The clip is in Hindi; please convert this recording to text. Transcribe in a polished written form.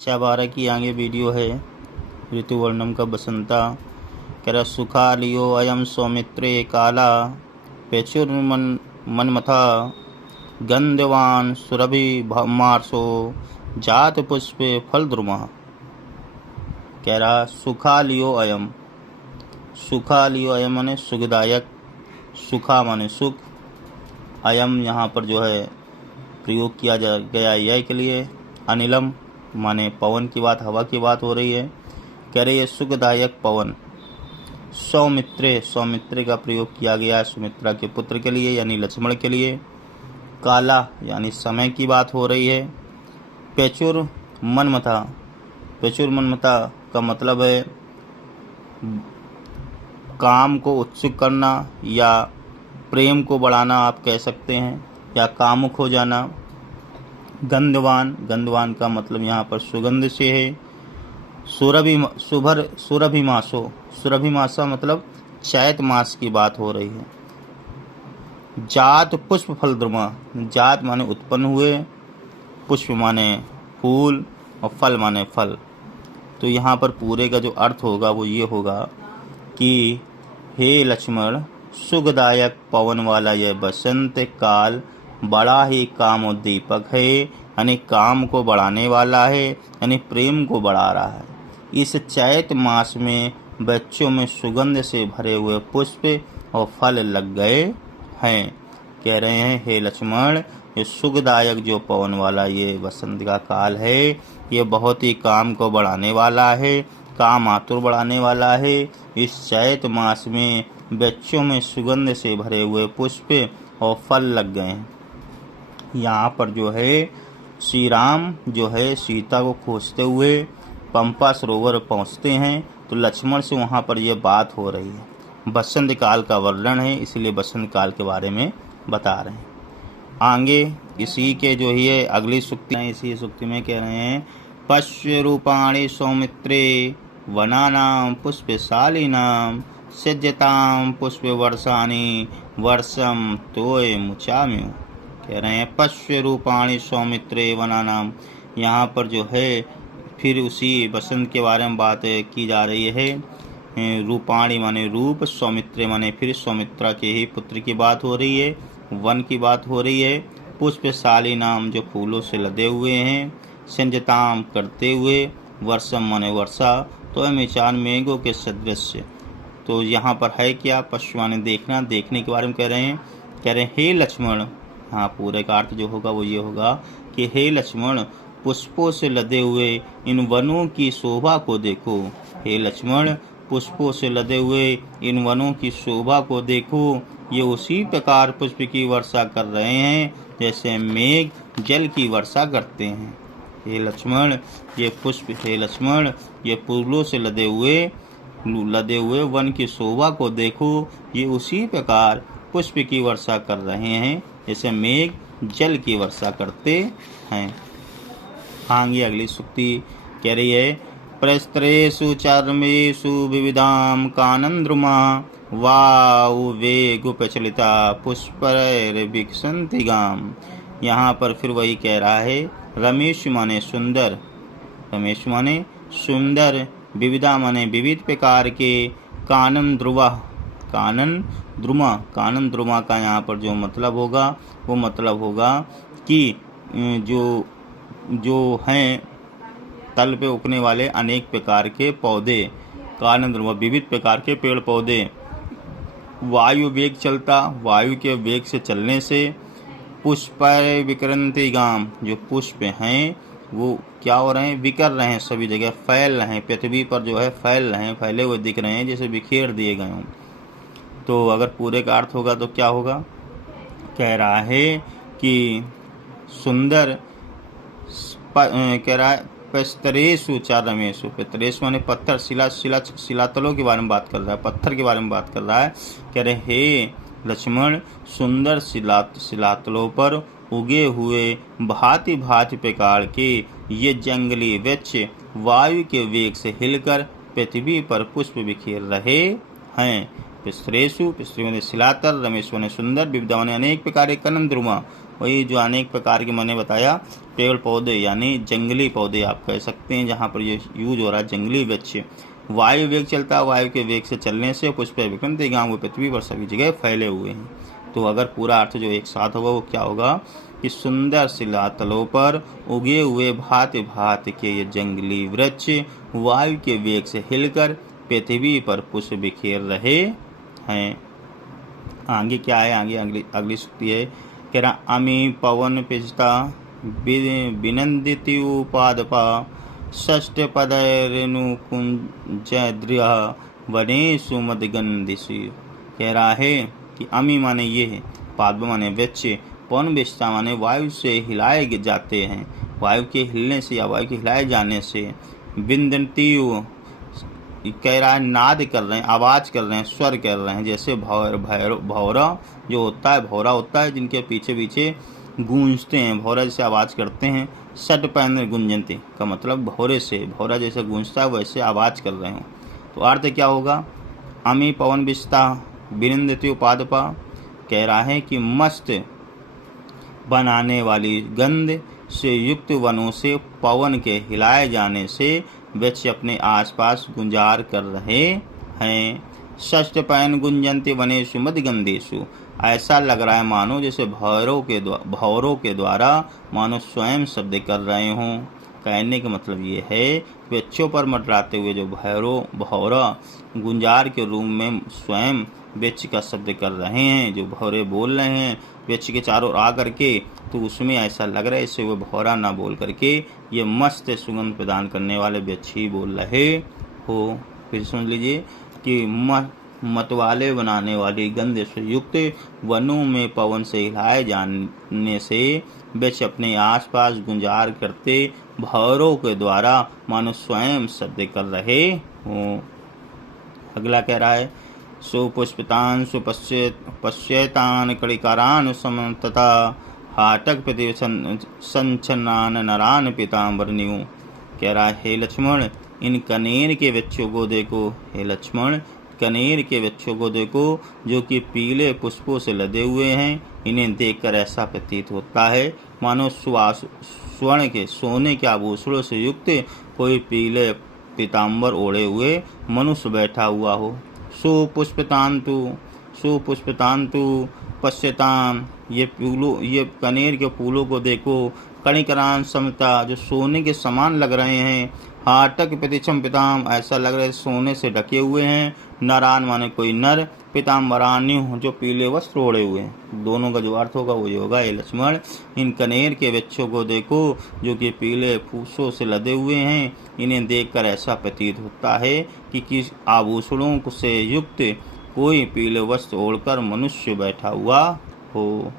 कक्षा 12 की आगे वीडियो है। ऋतुवर्णम का बसंता। कह रहा सुखा लियो अयम सौमित्रे काला पेचुर्मन मनमथा गंधवान सुरभि मार्सो जात पुष्पे फल द्रुमा। कह रहा सुखा लियो अयम। सुखा लियो अयम माने सुखदायक, सुखा माने सुख, अयम यहाँ पर जो है प्रयोग किया गया यह के लिए। अनिलम माने पवन की बात, हवा की बात हो रही है। कह रही है सुखदायक पवन। सौमित्रे, सौमित्रे का प्रयोग किया गया है सुमित्रा के पुत्र के लिए यानी लक्ष्मण के लिए। काला यानी समय की बात हो रही है। पेचुर मनमथा, पेचुर मनमथा का मतलब है काम को उत्सुक करना या प्रेम को बढ़ाना आप कह सकते हैं, या कामुक हो जाना। गंधवान, गंधवान का मतलब यहाँ पर सुगंध से है। सुरभि मासो, सुरभि मासा मतलब चैत मास की बात हो रही है। जात पुष्प फल द्रुमा, जात माने उत्पन्न हुए, पुष्प माने फूल और फल माने फल। तो यहाँ पर पूरे का जो अर्थ होगा वो ये होगा कि हे लक्ष्मण, सुखदायक पवन वाला यह बसंत काल बड़ा ही कामोद्दीपक है, यानी काम को बढ़ाने वाला है, यानी प्रेम को बढ़ा रहा है। इस चैत मास में बच्चों में सुगंध से भरे हुए पुष्प और फल लग गए हैं। कह रहे हैं हे लक्ष्मण, ये सुखदायक जो पवन वाला ये बसंत का काल है ये बहुत ही काम को बढ़ाने वाला है, काम आतुर बढ़ाने वाला है। इस चैत मास में बच्चों में सुगंध से भरे हुए पुष्प और फल लग गए हैं। यहाँ पर जो है श्री राम जो है सीता को खोजते हुए पंपा सरोवर पहुँचते हैं, तो लक्ष्मण से वहाँ पर यह बात हो रही है। बसंत काल का वर्णन है, इसलिए बसंत काल के बारे में बता रहे हैं। आगे इसी के जो है अगली सूक्ति है, इसी सूक्ति में कह रहे हैं पश्य रूपाणि सौमित्रे वनानां पुष्पशालिनां सज्जतां पुष्पवर्षाणि वर्षम तोय मुचाम्यु। कह रहे हैं पश्य रूपाणि सौमित्रे वनानां, यहाँ पर जो है फिर उसी बसंत के बारे में बात की जा रही है। रूपाणी माने रूप, सौमित्रे माने फिर सौमित्रा के ही पुत्र की बात हो रही है, वन की बात हो रही है। पुष्पशाली नाम जो फूलों से लदे हुए हैं, संजताम करते हुए, वर्षम माने वर्षा, तो मिचान मेघों के सदृश। तो यहाँ पर है क्या, पशु माने देखना, देखने के बारे में कह रहे हैं। कह रहे हैं हे लक्ष्मण, हाँ पूरे का अर्थ जो होगा वो ये होगा कि हे लक्ष्मण, पुष्पों से लदे हुए इन वनों की शोभा को देखो। हे लक्ष्मण, पुष्पों से लदे हुए इन वनों की शोभा को देखो। ये उसी प्रकार पुष्प की वर्षा कर रहे हैं जैसे मेघ जल की वर्षा करते हैं। हे लक्ष्मण, ये पुष्प, हे लक्ष्मण, ये फूलों से लदे हुए वन की शोभा को देखो। ये उसी प्रकार पुष्प की वर्षा कर रहे हैं जैसे मेघ जल की वर्षा करते हैं। आगे अगली सूक्ति कह रही है प्रस्त्रेषु चर्मेषु विविधां कानन्द्रुमा वाउ वेगुपचलिता पुष्पैर्विकसन्ति गाम। यहाँ पर फिर वही कह रहा है रमेश माने सुंदर, रमेश माने सुंदर, विविधा माने विविध प्रकार के, कानन ध्रुवा, कानन द्रुमा, कानन द्रुमा का यहाँ पर जो मतलब होगा वो मतलब होगा कि जो हैं तल पे उगने वाले अनेक प्रकार के पौधे, कानन द्रुमा विविध प्रकार के पेड़ पौधे। वायु वेग चलता, वायु के वेग से चलने से, पुष्प विकरन्ति गाम, जो पुष्प हैं वो क्या हो रहे हैं, विकर रहे हैं, सभी जगह फैल रहे हैं, पृथ्वी पर जो है फैल रहे हैं, फैले हुए दिख रहे हैं जैसे बिखेर दिए गए हों। तो अगर पूरे का अर्थ होगा तो क्या होगा, कह रहा है कि सुंदर, कह रहा है पस्तरेशु चारमेशु, पस्तरेश माने पत्थर, शिलातलों के बारे में बात कर रहा है, पत्थर के बारे में बात कर रहा है। कह रहे हे लक्ष्मण, सुंदर शिलातलों पर उगे हुए भांति भांति प्रकार के ये जंगली वृक्ष वायु के वेग से हिलकर पृथ्वी पर पुष्प बिखेर रहे हैं। पिस्त्रेशु, पिस्त्री माने शिलातल, रमेश माने सुंदर, विविधा माने अनेक प्रकार के, कनन द्रुमा वही जो अनेक प्रकार के मैंने बताया पेड़ पौधे यानी जंगली पौधे आप कह सकते हैं, जहाँ पर ये यूज हो रहा है जंगली वृक्ष। वायु वेग चलता है, वायु के वेग से चलने से पुष्प विक्रमते गांव पृथ्वी पर सभी जगह फैले हुए हैं। तो अगर पूरा अर्थ जो एक साथ होगा वो क्या होगा कि सुंदर शिलातलों पर उगे हुए भांति भांति के ये जंगली वृक्ष वायु के वेग से हिलकर पृथ्वी पर पुष्प बिखेर रहे हैं। आगे क्या है, आगे अगली सूक्ति है, कह रहा अमी पवन पिजता विनंदिति उपादपा षष्ठ पदरेणु कुंजद्रिय वनेषु मदगंधिषु। कह रहा है कि अमी माने ये है, पादप माने वृक्ष, पवन विष्टा माने वायु से हिलाए जाते हैं, वायु के हिलने से या वायु के हिलाए जाने से, विनंति कह रहा है नाद कर रहे हैं, आवाज कर रहे हैं, स्वर कर रहे हैं, जैसे भौरा जो होता है, भौरा होता है जिनके पीछे पीछे गूंजते हैं, भौरा जैसे आवाज करते हैं। षट पैन गुंजनते का मतलब भौरे से, भौरा जैसे गूंजता है वैसे आवाज कर रहे हो। तो अर्थ क्या होगा, अमी पवन विस्ता विनिंदति उपादपा, कह रहा है कि मस्त बनाने वाली गंध से युक्त वनों से पवन के हिलाए जाने से वृक्ष अपने आसपास गुंजार कर रहे हैं। षष्ठ पैन गुंजंती वनेषु मदगंधेषु, ऐसा लग रहा है मानो जैसे भौरों के द्वारा मानो स्वयं शब्द कर रहे हों। कहने का मतलब ये है कि वृक्षों पर मंडराते हुए जो भौरा गुंजार के रूप में स्वयं वृक्ष का शब्द कर रहे हैं, जो भौरे बोल रहे हैं वृक्ष के चारों आ करके, तो उसमें ऐसा लग रहा है इससे वो भौरा ना बोल करके ये मस्त सुगंध प्रदान करने वाले वृक्ष ही बोल रहे हो। फिर सुन लीजिए कि मतवाले बनाने वाली गंध से युक्त वनों में पवन से हिलाए जाने से वृक्ष अपने आसपास गुंजार करते भौरों के द्वारा मानो स्वयं शब्द कर रहे हों। अगला कह रहा है, सुपुष्पितान सुपश्येतान कणिकारान समतता हाटक प्रति संचनान नरान पीताम्बरन्यु। कह रहा है, हे लक्ष्मण इन कनेर के वृक्षों को देखो, हे लक्ष्मण कनेर के वृक्षों को देखो जो कि पीले पुष्पों से लदे हुए हैं। इन्हें देखकर ऐसा प्रतीत होता है मानो स्वर्ण के सोने के आभूषणों से युक्त कोई पीले पीताम्बर ओढ़े हुए मनुष्य बैठा हुआ हो। सुपुष्पितांतु पश्यताम, ये कनेर के फूलों को देखो, कणिकरान समता जो सोने के समान लग रहे हैं, हाटक प्रतिचम पिताम ऐसा लग रहा है सोने से ढके हुए हैं, नरान माने कोई नर, पीताम्बरान्यु जो पीले वस्त्र ओढ़े हुए हैं। दोनों का जो अर्थ होगा वो ये होगा, हे लक्ष्मण इन कनेर के वृक्षों को देखो जो कि पीले फूसों से लदे हुए हैं। इन्हें देखकर ऐसा प्रतीत होता है कि किस आभूषणों से युक्त कोई पीले वस्त्र ओढ़कर मनुष्य बैठा हुआ हो।